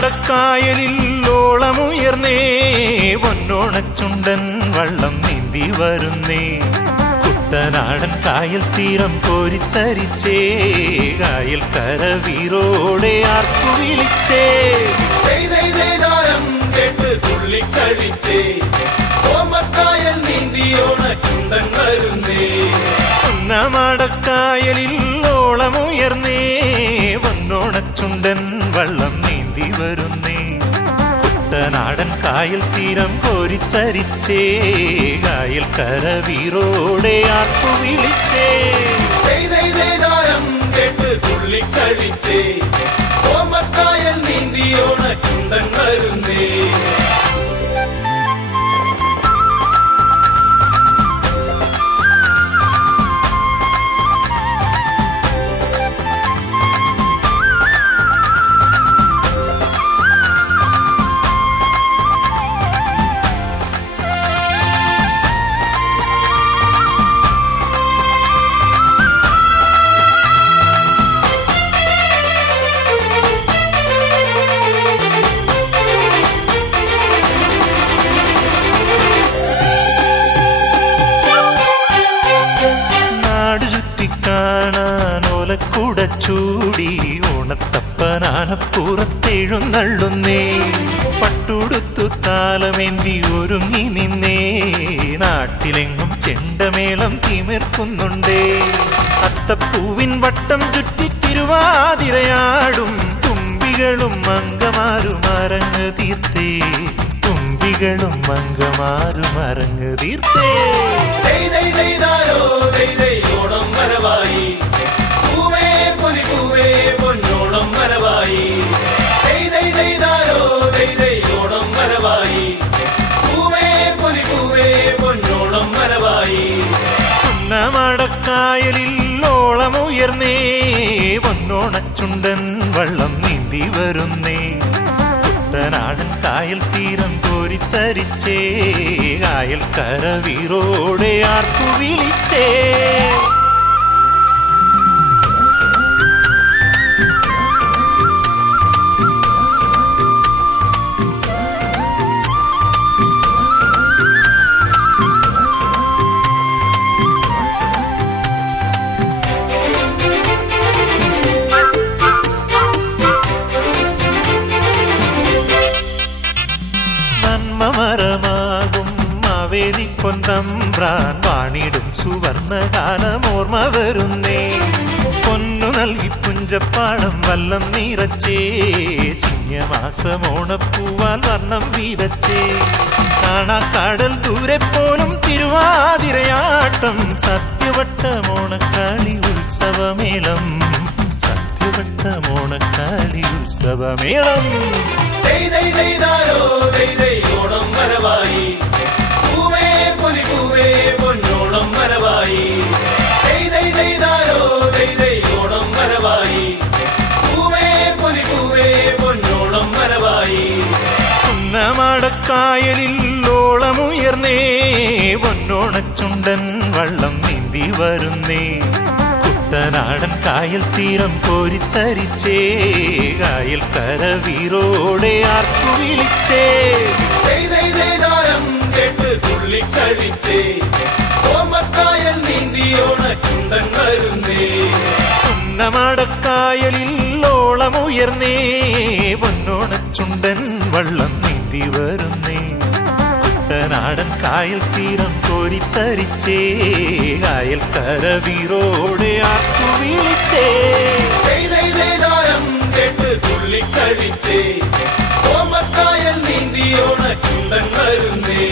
പുന്നമടക്കായലിൽ ഓളമുയർന്നേ പൊന്നോണച്ചുണ്ടൻ വള്ളം നീന്തി വരുന്നേ കുട്ടനാടൻ കായൽ തീരം കോരിത്തരിച്ചേ കായൽ കരവീരോടെ ആർക്കു വിളിച്ചേ കേട്ട് തുള്ളിക്കളിച്ചേ ഓമക്കായൽ നീന്തിയോണച്ചുണ്ടൻ വരുന്നേ പുന്നമടക്കായലിൽ ഓളമുയർന്നേ പൊന്നോണച്ചുണ്ടൻ വള്ളം നീന്തി വരുന്നേ കുട്ടനാടൻ കായൽ തീരം കോരിത്തരിച്ചേ കായൽ കരവീരോടെ ആർക്കു വിളിച്ചേ കേട്ട് തുള്ളിക്കളിച്ചേ ഓമക്കായൽ നീന്തിയോണച്ചുണ്ടൻ വരുന്നേ ചൂടി ഓണത്തപ്പനാനപ്പുറത്തെഴുന്നള്ളുന്നേ പട്ടുടുത്തു താലമേന്തി ഒരുങ്ങി നിന്നേ നാട്ടിലെങ്ങും ചെണ്ടമേളം തിമിർക്കുന്നുണ്ടേ അത്തപ്പൂവിൻ വട്ടം ചുറ്റി തിരുവാതിരയാടും തുമ്പികളും മംഗമാരും അരങ്ങ് തീർത്തേ തുമ്പികളും മംഗമാരും അരങ്ങ് തീർത്തേ ഓണം വരവായി പൊന്നോണം വരവായി ഓണം വരവായി പൊന്നോണം വരവായി പുന്നമടക്കായലിൽ ഓളമുയർന്നേ പൊന്നോണച്ചുണ്ടൻ വള്ളം നീന്തി വരുന്നേ കുട്ടനാടൻ കായൽ തീരം കോരിത്തരിച്ചേ കായൽ കരവീരോടെ ആർക്കു വിളിച്ചേ മരമാകും മാവേലി പൊന്തമ്പ്രാൻ വാണിടും സുവർണകാലം ഓർമ്മ വരുന്നേ പൊന്നു നൽകി പുഞ്ചപ്പാടം വല്ലം നിറച്ചേ ചിങ്ങമാസം ഓണപ്പൂവാൽ വർണ്ണം വീതച്ചേ കാണാക്കാടൽ ദൂരെ പോലും തിരുവാതിരയാട്ടം സത്യവട്ടമോണക്കാളി ഉത്സവമേളം സത്യവട്ടമോണക്കാളി ഉത്സവമേളം ഓണം വരവായി പൊന്നോണം വരവായി ഓണം വരവായി പൊന്നോണം വരവായി പുന്നമടക്കായലിൽ ഓളമുയർന്നേ പൊന്നോണച്ചുണ്ടൻ വള്ളം നീന്തി വരുന്നേ കുട്ടനാടൻ കായൽ തീരം കോരിത്തരിച്ചേ കായൽ കരവീരോടെ ആർക്കു വിളിച്ചേ കേട്ട് തുള്ളിക്കളിച്ചേ ഓമക്കായൽ നീന്തിയോണച്ചുണ്ടൻ വരുന്നേ പുന്നമടക്കായലിൽ ഓളമുയർന്നേ പൊന്നോണച്ചുണ്ടൻ വള്ളം നീന്തി വരുന്നേ കുട്ടനാടൻ കായൽ തീരം കോരിത്തരിച്ചേ കായൽ കരവീരോടെ ആർക്കു വിളിച്ചേ കേട്ട് തുള്ളിക്കളിച്ചേ ഓമക്കായൽ നീന്തിയോണച്ചുണ്ടൻ വരുന്നേ